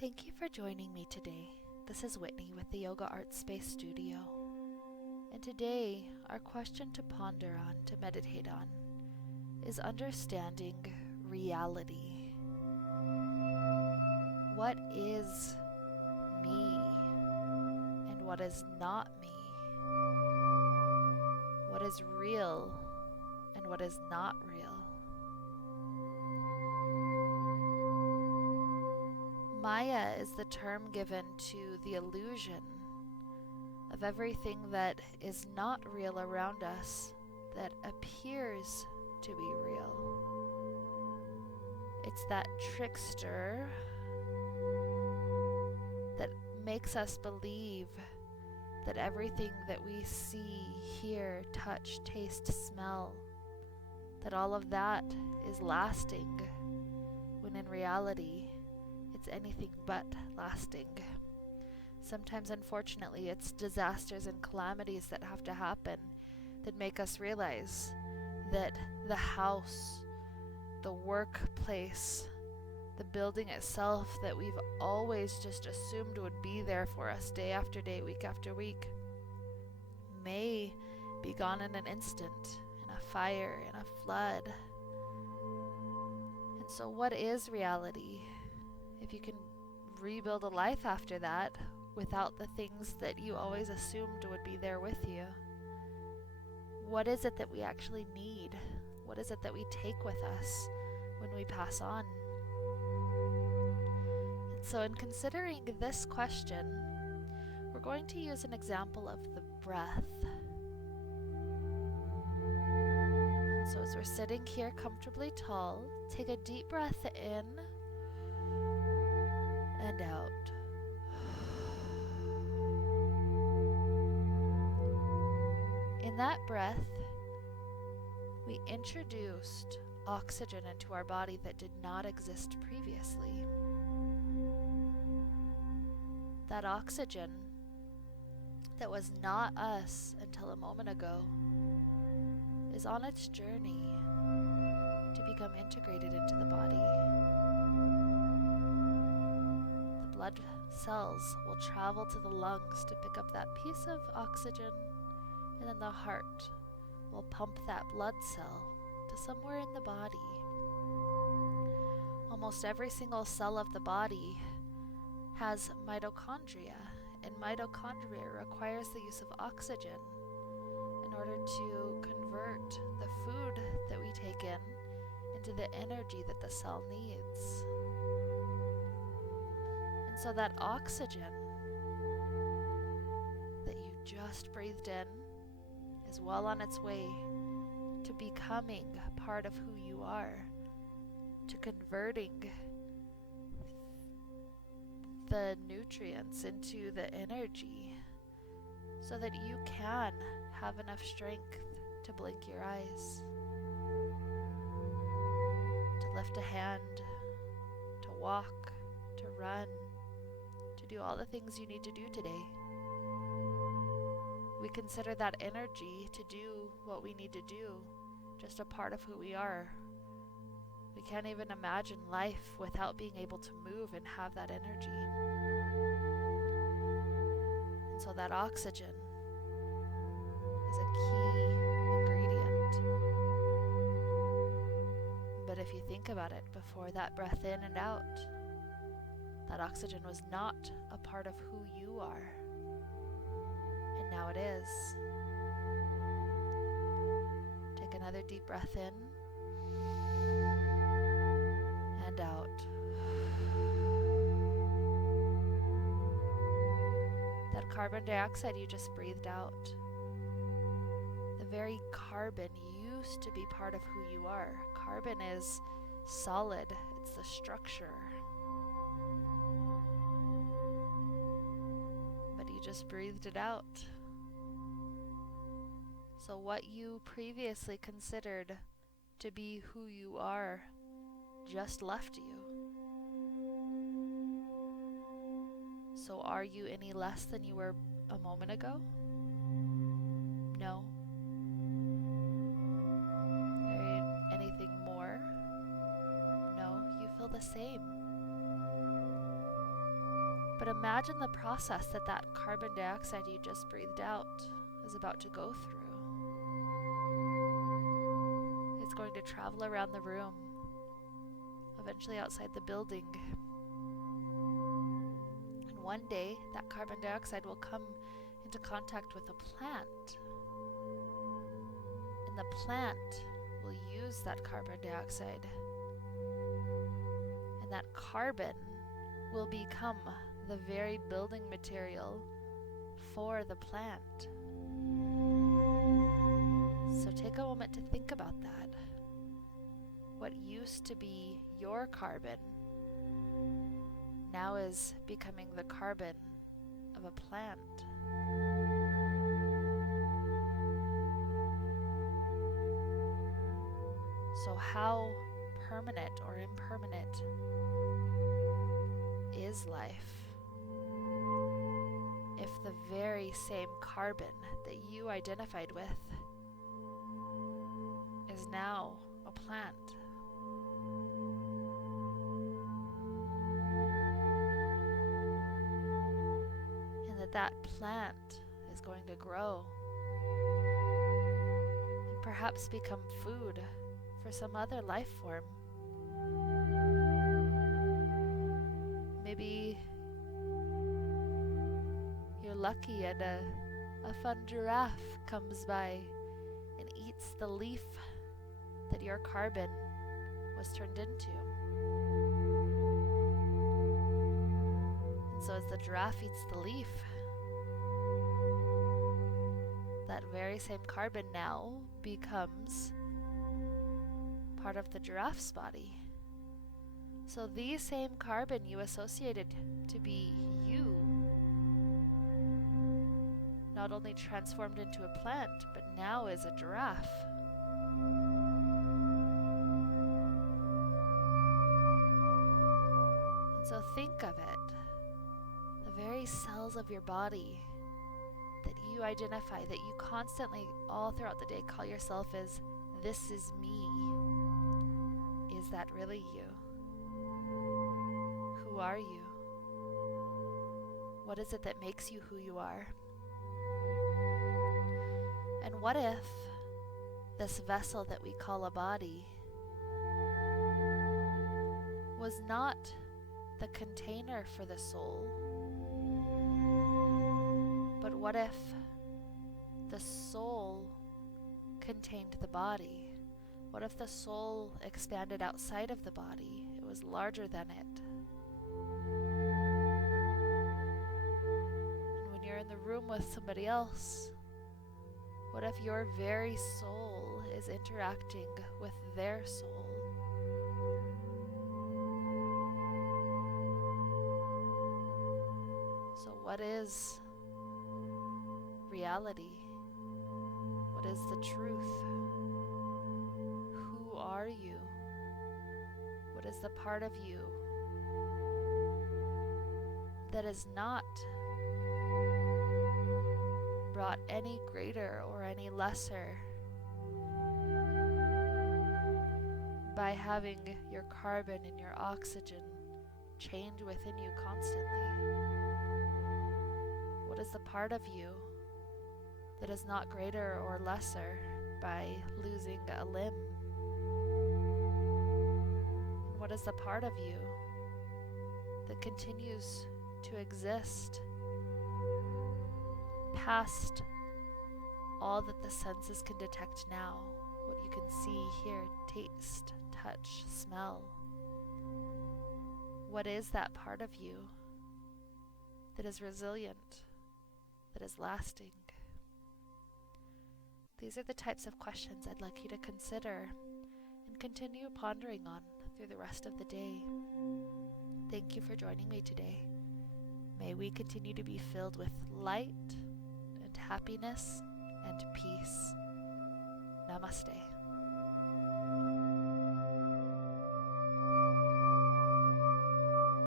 Thank you for joining me today. This is Whitney with the Yoga Art Space Studio. And today, our question to ponder on, to meditate on, is understanding reality. What is me and what is not me? What is real and what is not real? Maya is the term given to the illusion of everything that is not real around us that appears to be real. It's that trickster that makes us believe that everything that we see, hear, touch, taste, smell, that all of that is lasting, when in reality, it's anything but lasting. Sometimes, unfortunately, it's disasters and calamities that have to happen that make us realize that the house, the workplace, the building itself that we've always just assumed would be there for us day after day, week after week, may be gone in an instant, in a fire, in a flood. And so what is reality? If you can rebuild a life after that without the things that you always assumed would be there with you, what is it that we actually need? What is it that we take with us when we pass on? And so in considering this question, we're going to use an example of the breath. And so as we're sitting here comfortably tall, take a deep breath in and out. In that breath, we introduced oxygen into our body that did not exist previously. That oxygen that was not us until a moment ago is on its journey to become integrated into the body. Blood cells will travel to the lungs to pick up that piece of oxygen, and then the heart will pump that blood cell to somewhere in the body. Almost every single cell of the body has mitochondria, and mitochondria requires the use of oxygen in order to convert the food that we take in into the energy that the cell needs. And so that oxygen that you just breathed in is well on its way to becoming part of who you are, to converting the nutrients into the energy so that you can have enough strength to blink your eyes, to lift a hand, to walk, to run, to do all the things you need to do today. We consider that energy to do what we need to do just a part of who we are. We can't even imagine life without being able to move and have that energy. And so that oxygen is a key ingredient. But if you think about it, before that breath in and out, that oxygen was not a part of who you are. And now it is. Take another deep breath in and out. That carbon dioxide you just breathed out, the very carbon used to be part of who you are. Carbon is solid, it's the structure. But you just breathed it out. So what you previously considered to be who you are just left you. So are you any less than you were a moment ago? No. Are you anything more? No, you feel the same. But imagine the process that that carbon dioxide you just breathed out is about to go through. It's going to travel around the room, eventually outside the building. And one day, that carbon dioxide will come into contact with a plant. And the plant will use that carbon dioxide. And that carbon will become the very building material for the plant. So take a moment to think about that. What used to be your carbon now is becoming the carbon of a plant. So how permanent or impermanent is life if the very same carbon that you identified with is now a plant? And that plant is going to grow and perhaps become food for some other life form. Maybe you're lucky and a fun giraffe comes by and eats the leaf that your carbon was turned into. And so as the giraffe eats the leaf, that very same carbon now becomes part of the giraffe's body. So the same carbon you associated to be you not only transformed into a plant, but now is a giraffe. And so think of it. The very cells of your body that you identify, that you constantly, all throughout the day, call yourself as, this is me. Is that really you? Who are you? What is it that makes you who you are? And what if this vessel that we call a body was not the container for the soul, but what if the soul contained the body? What if the soul expanded outside of the body? It was larger than it. And when you're in the room with somebody else, what if your very soul is interacting with their soul? So what is reality? What is the truth? Who are you? What is the part of you that is not brought any greater or any lesser by having your carbon and your oxygen change within you constantly? What is the part of you that is not greater or lesser by losing a limb? And what is the part of you that continues to exist past all that the senses can detect now, what you can see, hear, taste, touch, smell? What is that part of you that is resilient, that is lasting? These are the types of questions I'd like you to consider and continue pondering on through the rest of the day. Thank you for joining me today. May we continue to be filled with light and happiness and peace. Namaste.